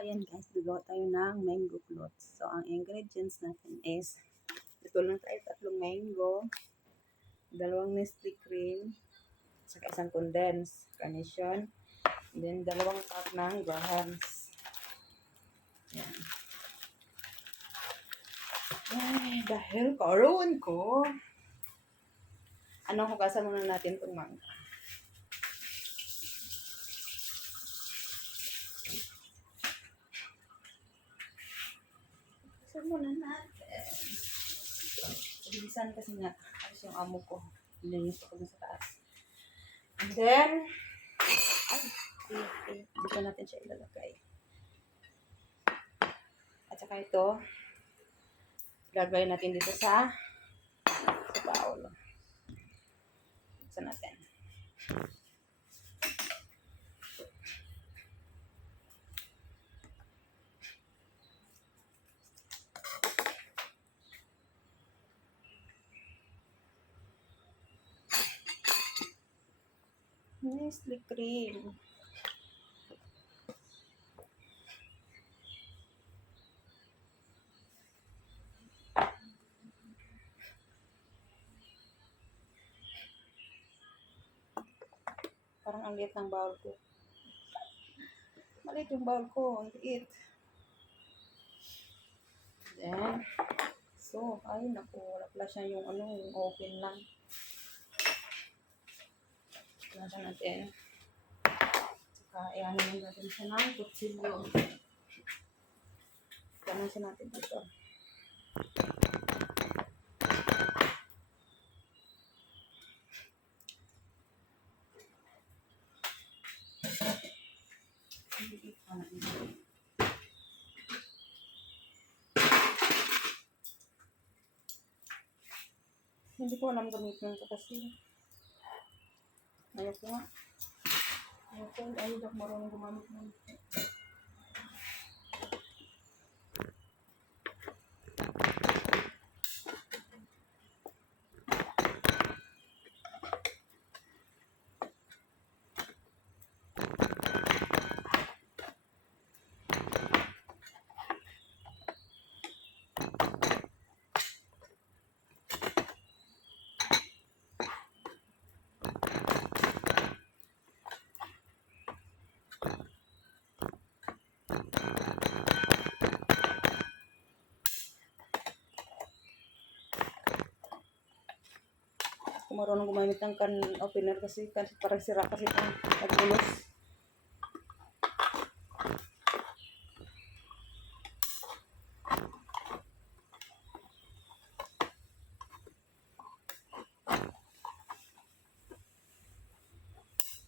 ayan guys, gagawa tayo ng mango floats. So, ang ingredients natin is, ito lang tayo, 3 mango, 2 Nestle cream, saka isang condensed carnation, and then 2 cup ng grahams. Ayan. Ay, dahil karoon ko, hugasan muna natin itong mangga. Hugasan muna natin. Bilisan kasi nga, ayos yung amo ko. Linis ako sa taas. And then, dito natin siya ilalagay. At saka ito, ilagay natin dito sa bowl. Buksan natin. Nestle cream. Parang ang liit ng bowl ko. Maliit yung bowl ko. Ang liit. Then, so, ay naku, wala pala siya yung yung open lang. Lasa natin. Saka, ianin natin siya ng kutsilyo. Lasa natin dito. Hindi ko alam gamitin ito kasi ayaw ko nga. Ayaw ko marunong gumamit ng ito. Kung marunong gumamit ng can opener kasi parang sira kasi ito nagbulos.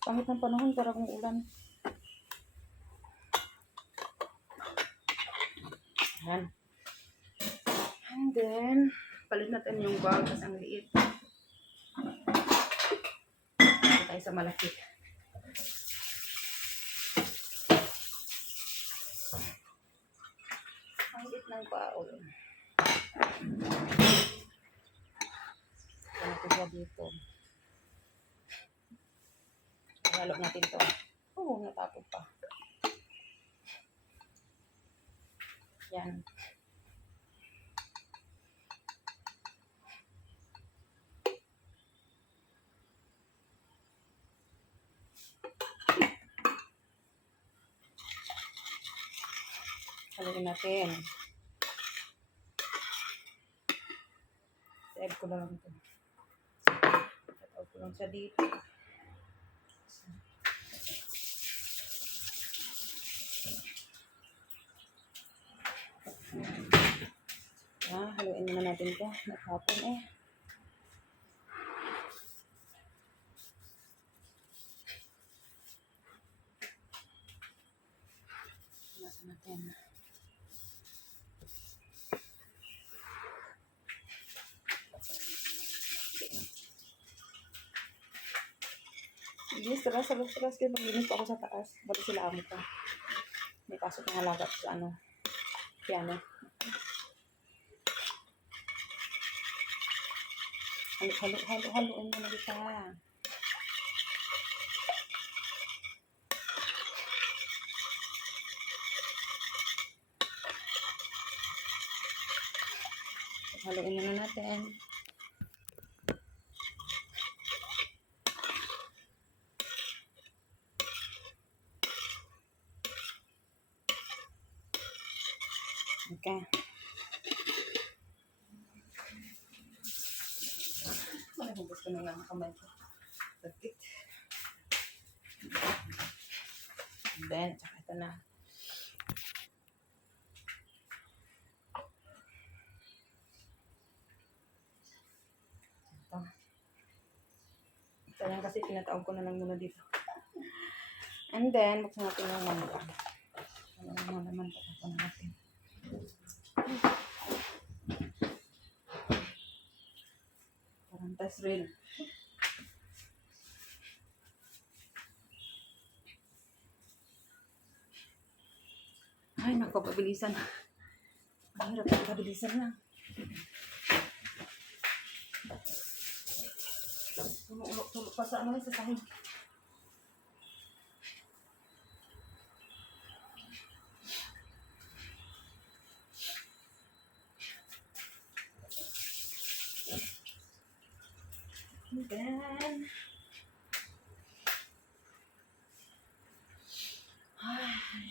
Pangit ng panahon, parang ulan. Ayan. And then, palit natin yung bowl kasi ang liit. Tayo sa malaki. Ang liit ng bowl. Ito siya dito. Halo natin to. Oo, natapos pa. Yan. Haluin natin. Save ko lang ito. Save ko lang siya dito. Haluin muna natin ito. Naghapon eh. Nasa natin. Hindi, stress kayo maglinis pa ako sa taas. Balik sila amo pa. May pasok ng halaga sa piano. Haluin mo na kita. Haluin muna natin. Okay. Malahubos ko na lang ang kamay ko. Sakit. Then, tsaka ito na. Ito. Ito lang kasi pinataog ko na lang muna dito. And then, buksan natin yung mangga. Ano naman patapon natin. Parang test real. Ay, naku, pabilisan. Mahirap ang pabilisan na. Tulog pa sa ano sa sahig. And then, ay,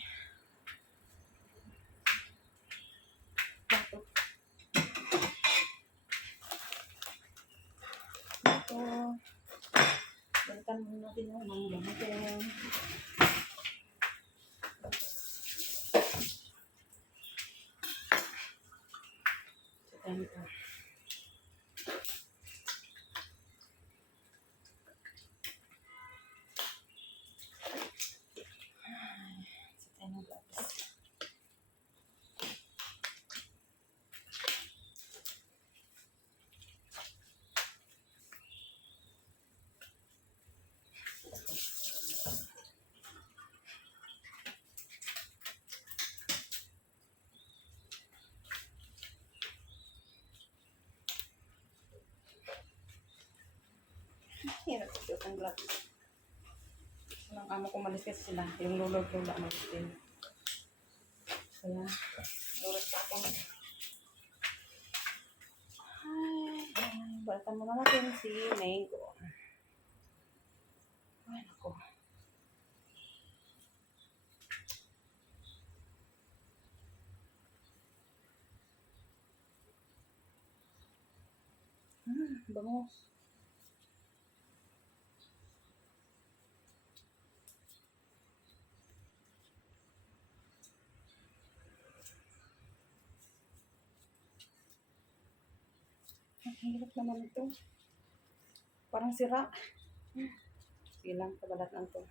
plato. Ito. Balikan muna natin yung mangga natin. Ito. Hirap ito ang gloves. Ang amo ko malis kasi sila. Yung lulog-lula malis din. Kaya, lulog pa ako. Ay, balikan muna natin si Mango. Ay, naku. Bangus. Ang hirap naman ito. Parang sira. Sige lang, kabalat lang ito.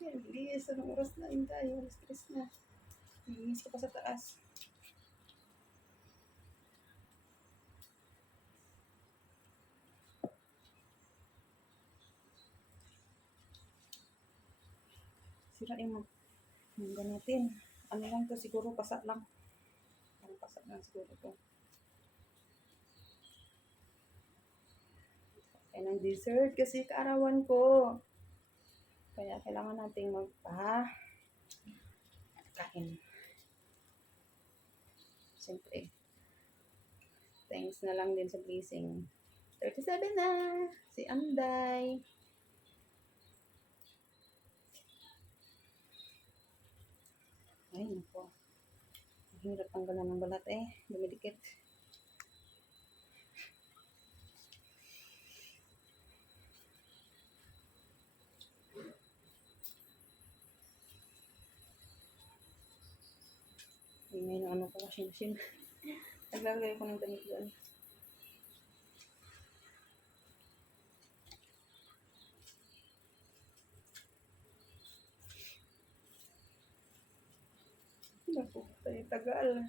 Ay, bilis. Anong oras na? Inday. Alas 3 na. Miss ko pa sa taas. Sira yung mangga natin. Ano lang to siguro, pasak lang. Parang pasak lang siguro to. Kaya ng dessert kasi kaarawan ko. Kaya kailangan nating magpa-kain. Siyempre, thanks na lang din sa blessing. 37 na! Si Anday. Ay, naku. Hirap tanggalan ng balat eh. Dumidikit. May na ano ko washing machine. Naglalagay ko ng damit doon. Naku, tagal.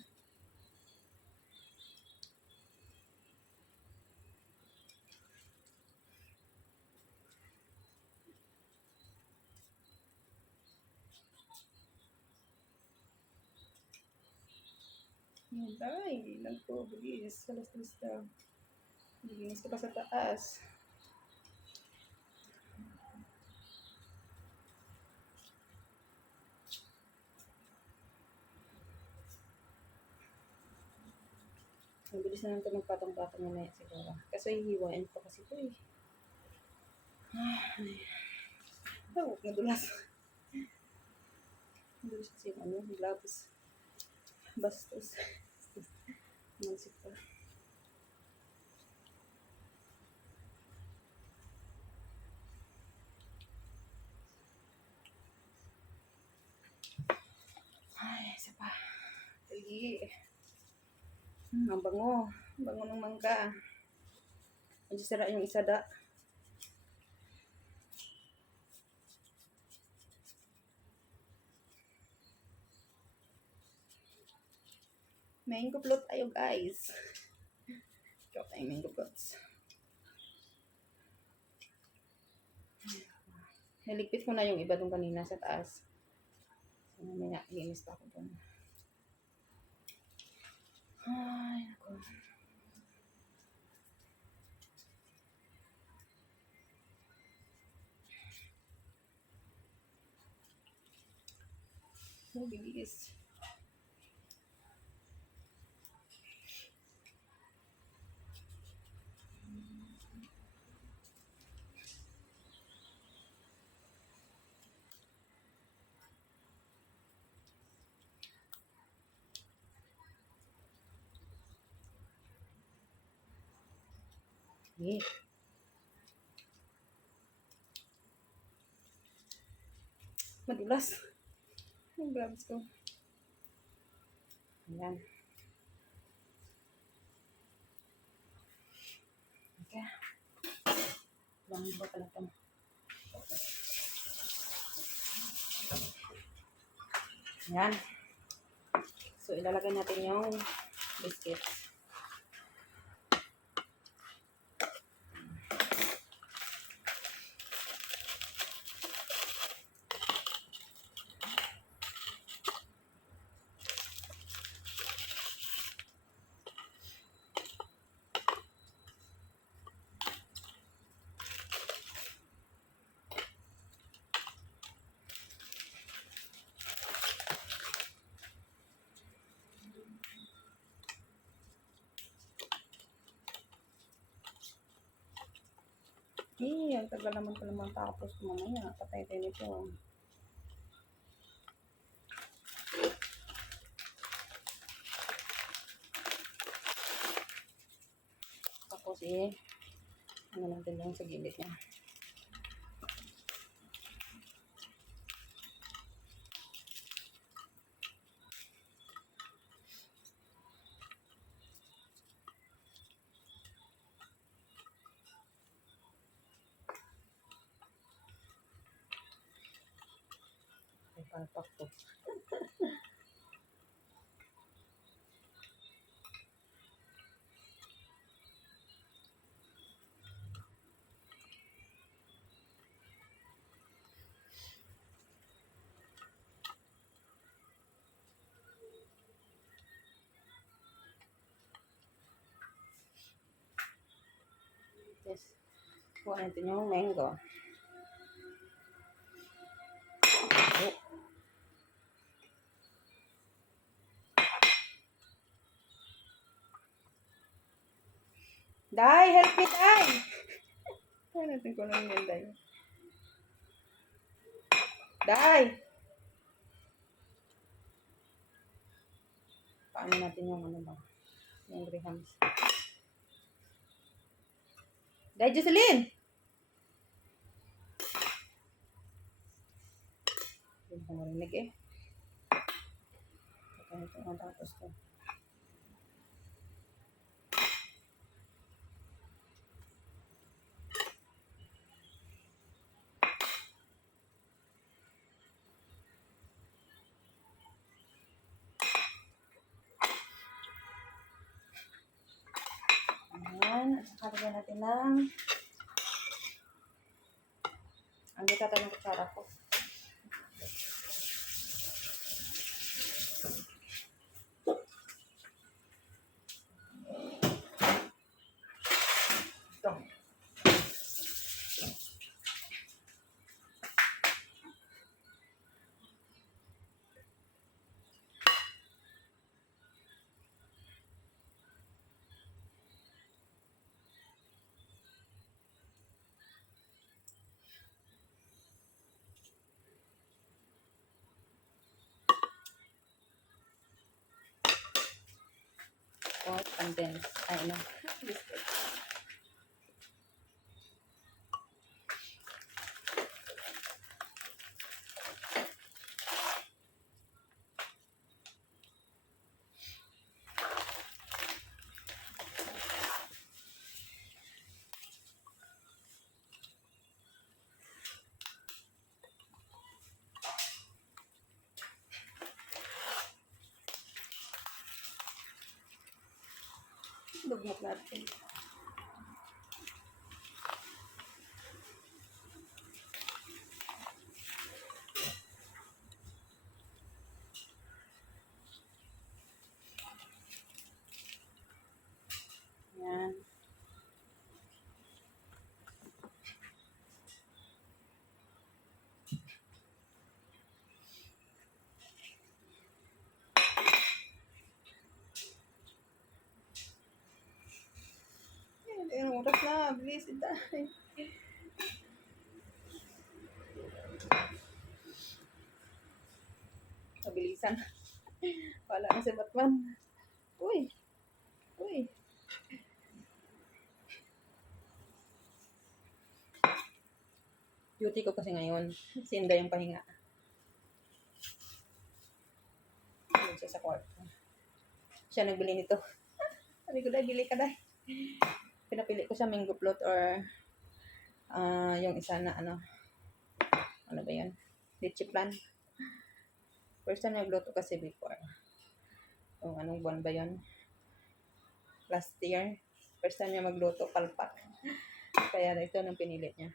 Ay, nagpo, bilis. Alas-alas na. Bilis ka pa sa taas. Mabilis na lang ito magpatong-patong na siguro. Kasi hihiwain pa kasi ito eh. Ay. Oh, nadulas. Nadulas kasi yung ano, gloves. Bastos. Mansip pa. Ay, isa pa. Sige. Ang bango. Ang bango ng mangga. Medyo sira yung isa da. Mango float tayo guys. Ikaw tayong mango floats. Niligpit ko na yung iba dun kanina sa taas. So, mamaya, iinis pa ako dun. Ay, naku. Oh, bilis. Yeah. Madulas. Yung gloves ko. Ayan. Okay. Lang ba pala ito? Ayan. So, ilalagay natin yung biscuits. Ang tagal naman pala matapos mamaya. Patay tayo nito. Tapos ano natin yung sa gilid niya. Ay, palpak po. Yes. Kuha natin yung mango. Oh. Dai, help me, Dai! Kuha natin ko lang yan, Dai. Dai! Paano natin yung ano ba? Yung grahams. Dai, Jocelyn! Hindi ko marinig eh. Ito ang tapos ko. Ayan. Kalagyan natin ng ang dito tayo ng kutsara ko. Condensed. Ay, ano. Biscuit. Dugmok natin. Yan. Ayun, oras na. Bilis, itay. Mabilisan. Wala na si Batman. Uy. Uy. Duty ko kasi ngayon. Sinda yung pahinga. Ayun siya sa kwarto. Siya nagbili nito. Sabi ko, dahil bili ka dahil. Pinapili ko siya mango float or yung isa na ano ba yan? Litchi plan. First time nagluto kasi before. Kung anong buwan ba yun? Last year. First time niya magluto, palpak. Kaya ito nang pinili niya.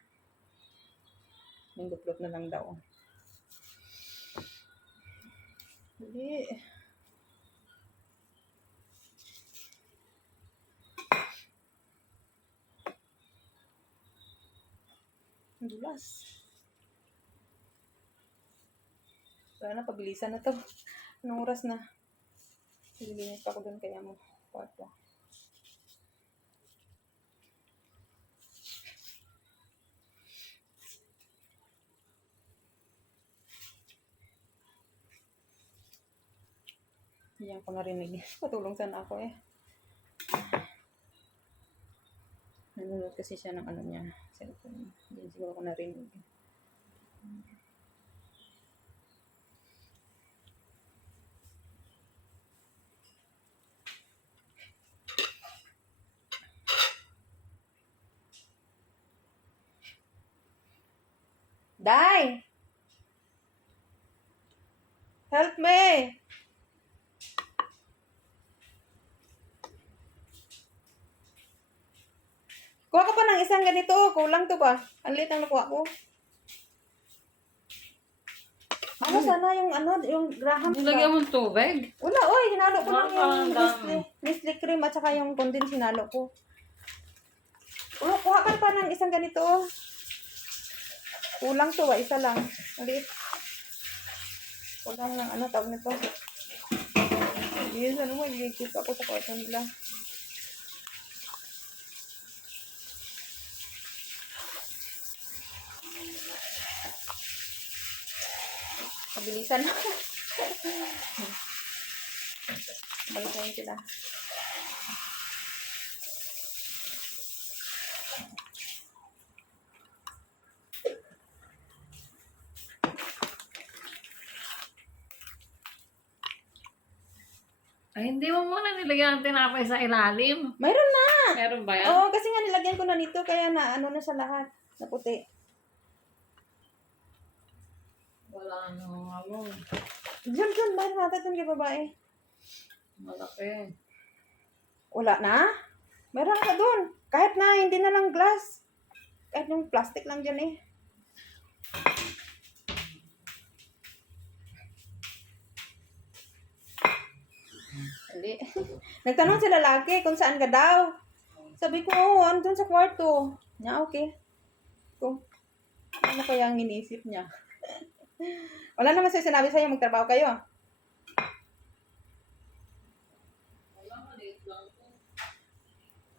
Mango float na lang daw. Hindi. Ang dulas. Wala na, pabilisan na to. Anong oras na? Lilinis pa ako doon kaya mo kwarto. Diyan ko narinig. Patulong sana ako eh. Nanonood kasi siya ng ano niya. Cellphone. Diyan siguro ko narinig. Dai! Help me! Kuha ka pa ng isang ganito. Kulang to ba? Ang liit ang nakuha ko. Ano sana yung ano, yung Graham. Nilagyan mo ng tubig? Wala, oy. Hinalo ko lang yung dami. Nestle cream at saka yung condensed hinalo ko. Kuha ka pa ng isang ganito. Kulang to ba? Isa lang. Ang liit. Kulang lang ano, tawag nito. Yes, ano mo, i-cook ako sa kwarto nila. Mabilisan. Balik na yun sila. Ay, hindi mo muna nilagyan ng tinapay sa ilalim. Mayroon na! Meron ba yan? Oo, kasi nga nilagyan ko na nito, kaya na ano na sa lahat. Na puti. Wala nang ano. Diyan, mayroon natin dun kay babae. Malaki. Wala na? Meron ka dun. Kahit na hindi na lang glass. Kahit yung plastic lang dyan eh. Hindi. Nagtanong sila lagi kung saan ka daw. Sabi ko, andun sa kwarto. Niya, okay. Ko. Ano kaya ang inisip niya? Wala naman siya sinabi sa'yo, magtrabaho kayo.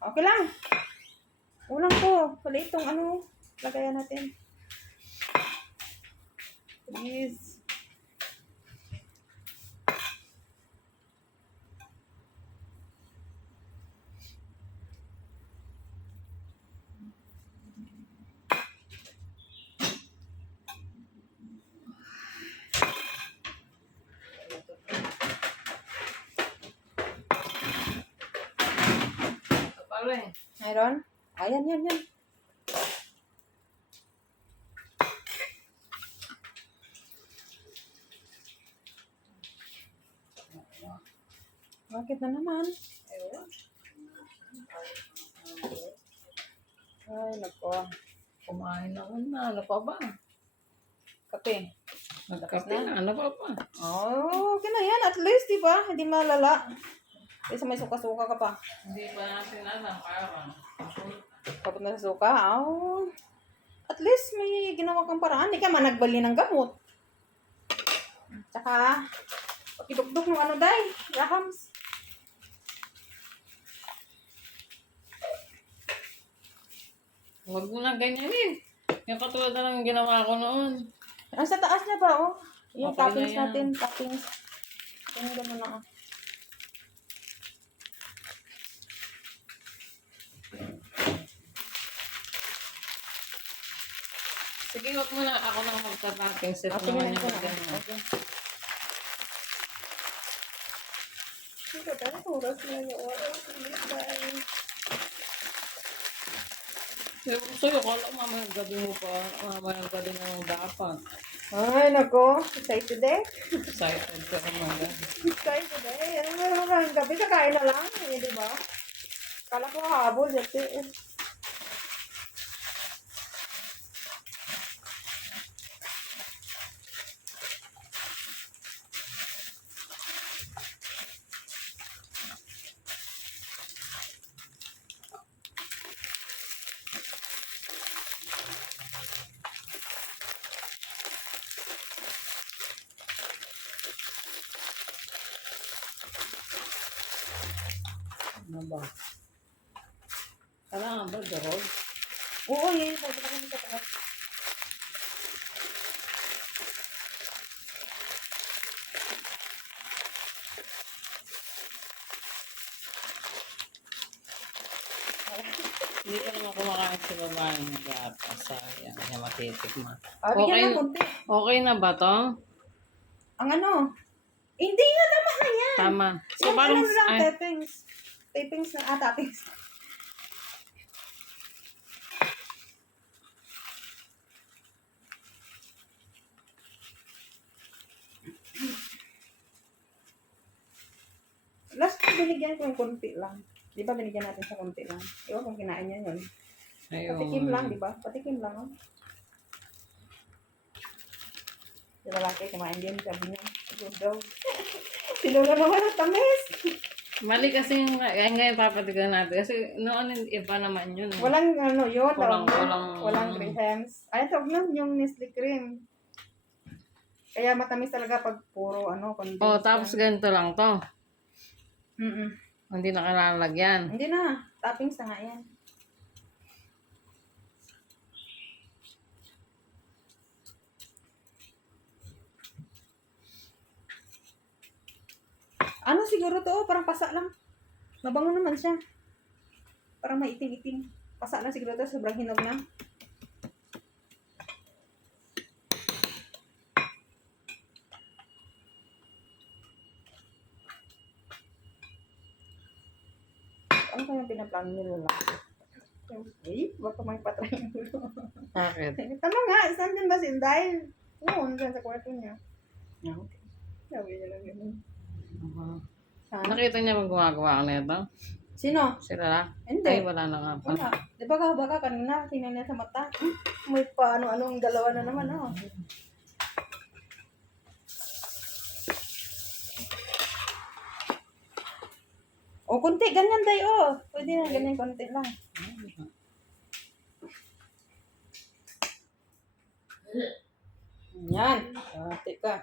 Okay lang. Ulang ko. Pala itong ano, lagayan natin. Please. kape. Mayroon? Ayan, yan, yan. Bakit na naman? Ayun. Ay, nako. Kumain na una. Ano pa ba? Kape. Nagkape na. Ano pa ba? Oh, okay na yan. At least, di ba? Hindi malala. Kasi may suka-suka ka pa. Hindi pa natin alam. Parang. Papunta sa suka. Oh. At least, may ginawa kang paraan. Hindi ka man nagbali ng gamot. Tsaka, pakidukduk ng ano, day. Rahams. Huwag mo na ganyan eh. Yung katulad na lang ginawa ko noon. Ang sa taas niya ba, oh? Yung Okay na toppings yan. natin. Toppings. Tingnan mo na, oh. Sige, wag mo na. Ako nang magtataking. Set Okay, naman na yung ito na. ganyan. Okay. Ito, pero oras na yung oras. Sa'yo, kala mamayang gabi mo pa. Mamayang gabi na dapat. Ay, nako. Excited eh. Excited ka naman. Excited eh. Ano meron ka ng gabi? Kakain na lang. Eh, di ba? Kala ko habol. Dati eh. Ano ba? Kailangan ba, Jarod? Oo, yun. Sabi ko sa taas. Hindi ka naman kumakain sa babae ng gata. Sayang, niya matitikman. Ah, bigyan Okay, ng konti. okay na ba to? Ang ano? Hindi na, tama na yan. Tama. So, Yung parang, ano lang, ay, tapings. Tapings na, tapings. Last ko binigyan ko yung konti lang. Di ba binigyan natin sa konti lang? Iwan kung kinain niya yun. Patikim lang, di ba? Patikim lang. Oh. Yung lalaki, kumain din. Sabi niya, good daw. Sinulo naman ang tamis. mali kasi yung ngayon papatigan natin. Kasi noon, iba naman yun. Eh. Walang ano yun. Walang- Walang grahams. Ay, tawag na yung Nestle cream. Kaya matamis talaga pag puro ano. Condensed Oh, tapos yan. ganito lang to. Mm-mm. Hindi na kalalagyan. Hindi na. Toppings na nga yan. Ano siguro to? Oh, parang pasa lang. Mabango naman siya. Parang maitim-itim. Pasa lang siguro to. Sobrang hinog na. Ano kaya pinaplano nyo lang? Eh, baka may patry ng ulo. Bakit? Tama nga, saan din ba si Inday? Oo, nandun sa kwarto niya. Yeah, okay. Sabi niya lang ganun. Ha? Nakita niya bang gumagawa ka nito? Sino? Sila na? Hindi. Ay, wala na nga pa. Wala. Di ba baka kanina, tingnan niya sa mata. May pa ano-anong dalawa na naman, oh. O, kunti, ganyan day, oh. Pwede na, ganyan, konti lang. Yan. Ate ka.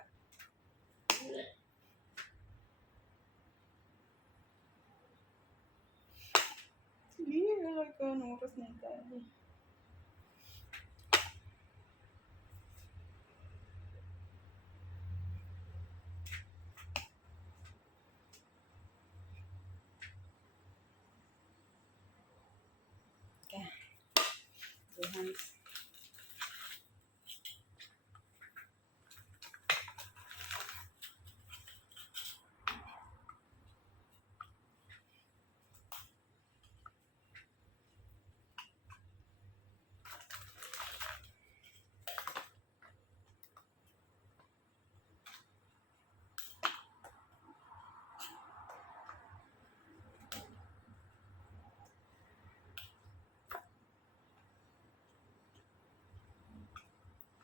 Sige, alay ka. Anong oras na tayo? Okay. Your hands.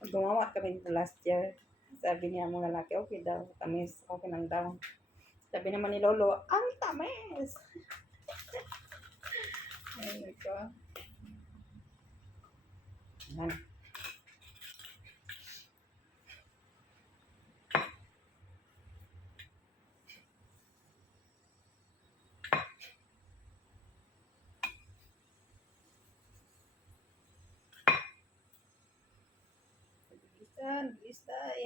Gumawa kami nito last year. Sabi niya mga lalaki, okay daw. Tamis, okay lang daw. Sabi naman ni Lolo, ang tamis! Ay, ko. Yan. Bilisan, bilisay.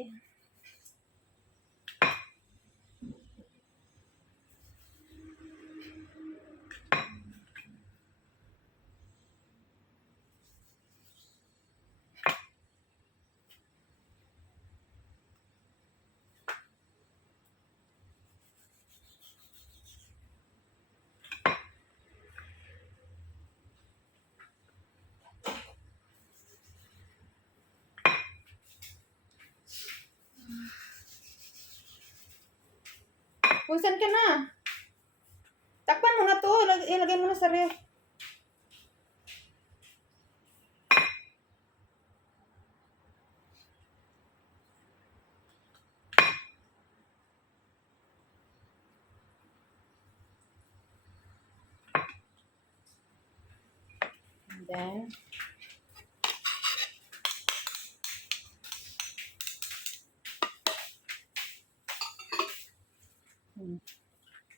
Punsan ka na. Takpan mo na to. Ilagay mo na sa ref. And then,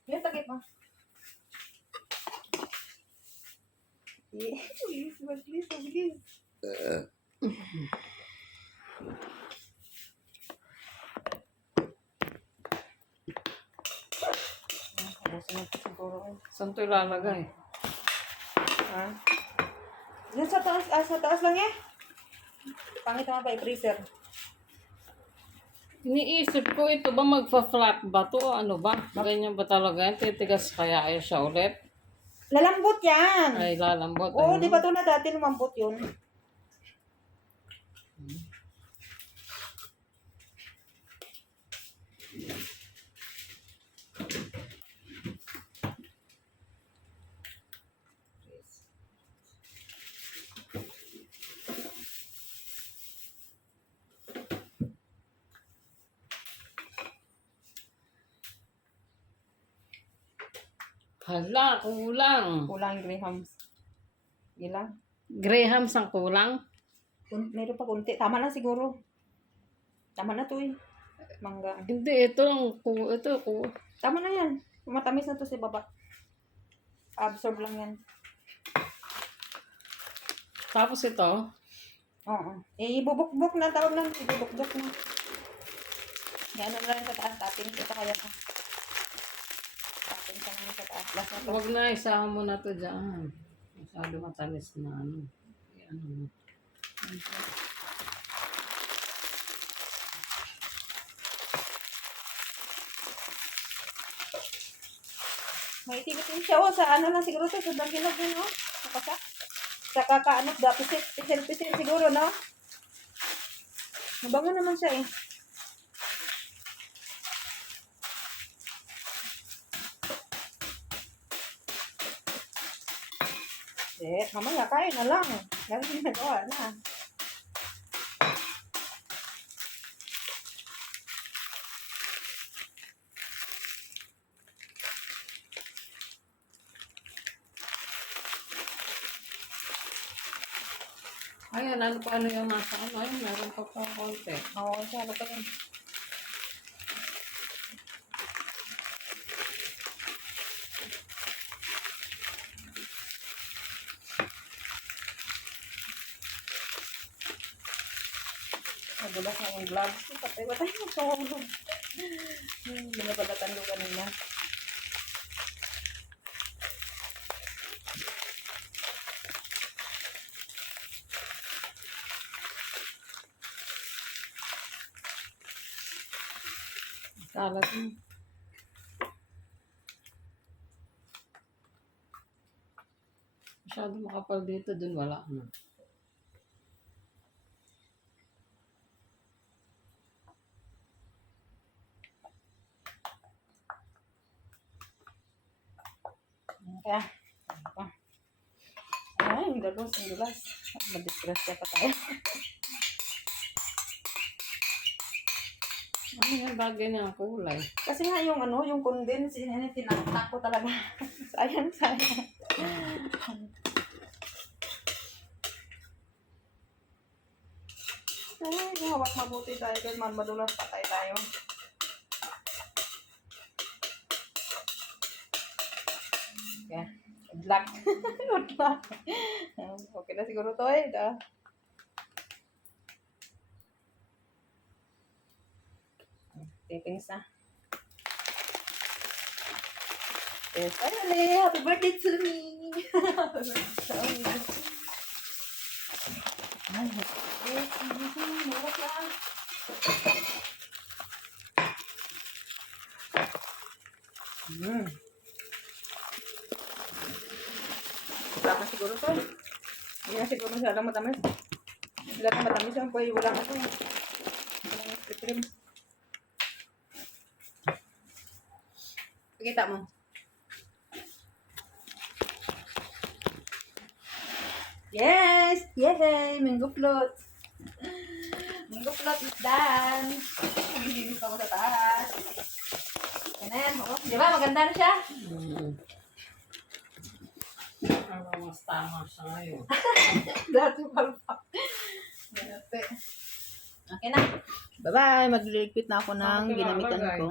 yan, tagay pa. Bilis, bilis, bilis. Ubusin natin siguro. Saan ito ilalagay? Ha? Yan sa taas lang eh. Pangit naman pa i-freezer. Iniisip ko, ito ba magpa-flat ba to? Ano ba? Ganyan ba talaga yan? Titigas kaya siya ulit? Lalambot yan. Ay, lalambot. Oo, ayun. di ba ito na dati lumambot yun? Hala, kulang. Kulang yung grahams. Gila. Grahams ang kulang? Meron pa kunti. Tama na siguro. Tama na to eh. Mangga. Hindi, ito lang. Tama na yan. Matamis na to sa baba. Absorb lang yan. Tapos ito, Oo. Eh, ibubuk-buk na. Tawag lang. Ibubuk-buk na. Yan na lang sa taas. Tapping. Ito kaya pa. Tapping ka naman sa taas. Last na to. wag na, isahan mo na to dyan. Masyado matalis na ano. Yan, ano. May itim-itim siya. Sa ano lang siguro to. Sa daginog yun, no? Sa kasa. Sa kakaanok. Pisil-pisil siguro, no? Mabango naman siya eh. Mamaya kain na lang. Kasi nagawa na. Ayan, ano pa ano yung nasa ano? Ayun, meron pa pa konti. Oo, siya. Ano pa yun? Nagulas na yung gloves. Patay mo sa hulog. Binabalatan ko kanina. Kalat mo. Masyado makapal dito, dun wala na. Kaya, ay, ang dulas. Madisgrasya pa tayo. Ano yung bagay na ang kulay? Kasi nga yung ano, yung condense, yun yung tinatak ko talaga. Sayang, sayang. Ay, hawak mabuti tayo kasi madulas patay tayo. Yeah. Good luck. Good luck. Okay na siguro to eh. Tapings na. Yes, finally! Happy birthday to me! Happy birthday to me! Ay, murot lang. Wala ka siguro to. Hindi na siguro siya lang matamis. Wala kang matamis yan. Pwede walang ako eh. Walang ice cream. Pakita mo. Yes! Yay! Mango float! Mango float is done! Hindi pa ako sa taas. Yan na yan. Oh, di ba? Maganda na siya. Ano mas tama siya ngayon? Dati palpak. Okay na. Bye-bye. Magliligpit na ako ng Okay na, ginamitan bye-bye. ko.